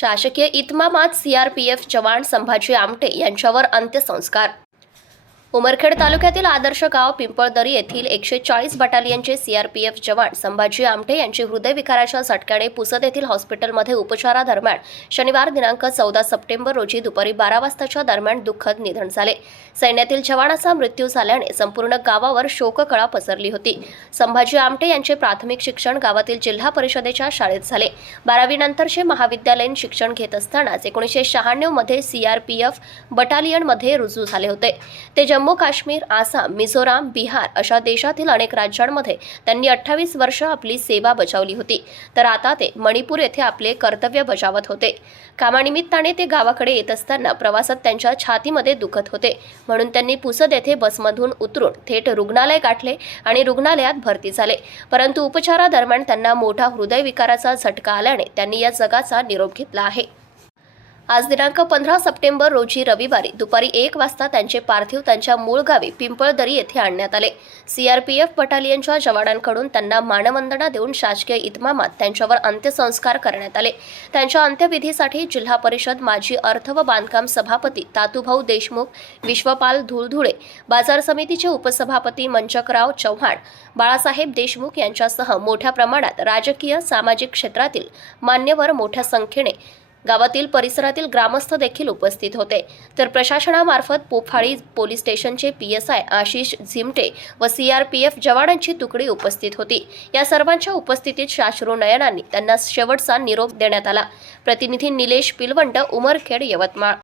शासकीय इतमामात सीआरपीएफ जवान संभाजी आमटे यांच्यावर अंत्यसंस्कार. उमरखेड तालुक्यातील आदर्श गाव पिंपळदरी येथील एकशे चाळीस बटालियनचे सीआरपीएफ जवान संभाजी आमटे यांचे हृदयविकाराच्या झटक्याने पुसद येथील हॉस्पिटलमध्ये उपचारादरम्यान शनिवार दिनांक चौदा सप्टेंबर रोजी दुपारी बारा वाजताच्या दरम्यान दुःखद निधन झाले. सैन्यातील जवानाचा मृत्यू झाल्याने संपूर्ण गावावर शोककळा पसरली होती. संभाजी आमटे यांचे प्राथमिक शिक्षण गावातील जिल्हा परिषदेच्या शाळेत झाले. बारावीनंतरचे महाविद्यालयीन शिक्षण घेत असतानाच एकोणीसशे शहाण्णवमध्ये सीआरपीएफ बटालियनमध्ये रुजू झाले होते. ते जम्मू काश्मीर आसाम मिझोराम बिहार अशा देशातील अनेक राज्यांमध्ये त्यांनी अठ्ठावीस वर्ष आपली सेवा बजावली होती. तर आता ते मणिपूर येथे आपले कर्तव्य बजावत होते. कामानिमित्ताने ते गावाकडे येत असताना प्रवासात त्यांच्या छातीमध्ये दुखत होते. म्हणून त्यांनी पुसद येथे बसमधून उतरून थेट रुग्णालय गाठले आणि रुग्णालयात भरती झाले. परंतु उपचारादरम्यान त्यांना मोठा हृदयविकाराचा झटका आल्याने त्यांनी या जगाचा निरोप घेतला आहे. आज दिनांक पंधरा सप्टेंबर रोजी रविवारी दुपारी एक वाजता त्यांचे पार्थिव त्यांच्या मूळ गावी पिंपळदरी येथे आणण्यात आले. सीआरपीएफ बटालियनच्या जवानांकडून त्यांना मानवंदना देऊन शासकीय इतमामात त्यांच्यावर अंत्यसंस्कार करण्यात आले. त्यांच्या अंत्यविधीसाठी जिल्हा परिषद माजी अर्थ व बांधकाम सभापती तातूभाऊ देशमुख विश्वपाल धुळधुळे बाजार समितीचे उपसभापती मंचकराव चव्हाण बाळासाहेब देशमुख यांच्यासह मोठ्या प्रमाणात राजकीय सामाजिक क्षेत्रातील मान्यवर मोठ्या संख्येने गावातील परिसरातील ग्रामस्थ देखील उपस्थित होते. तर प्रशासनामार्फत पोफाळी पोलीस स्टेशनचे P S I Ashish Zimte व सीआरपीएफ जवानांची तुकडी उपस्थित होती. या सर्वांच्या उपस्थितीत शाश्रू नयनांनी त्यांना शेवटचा निरोप देण्यात आला. प्रतिनिधी निलेश पिलवंड उमरखेड यवतमाळ.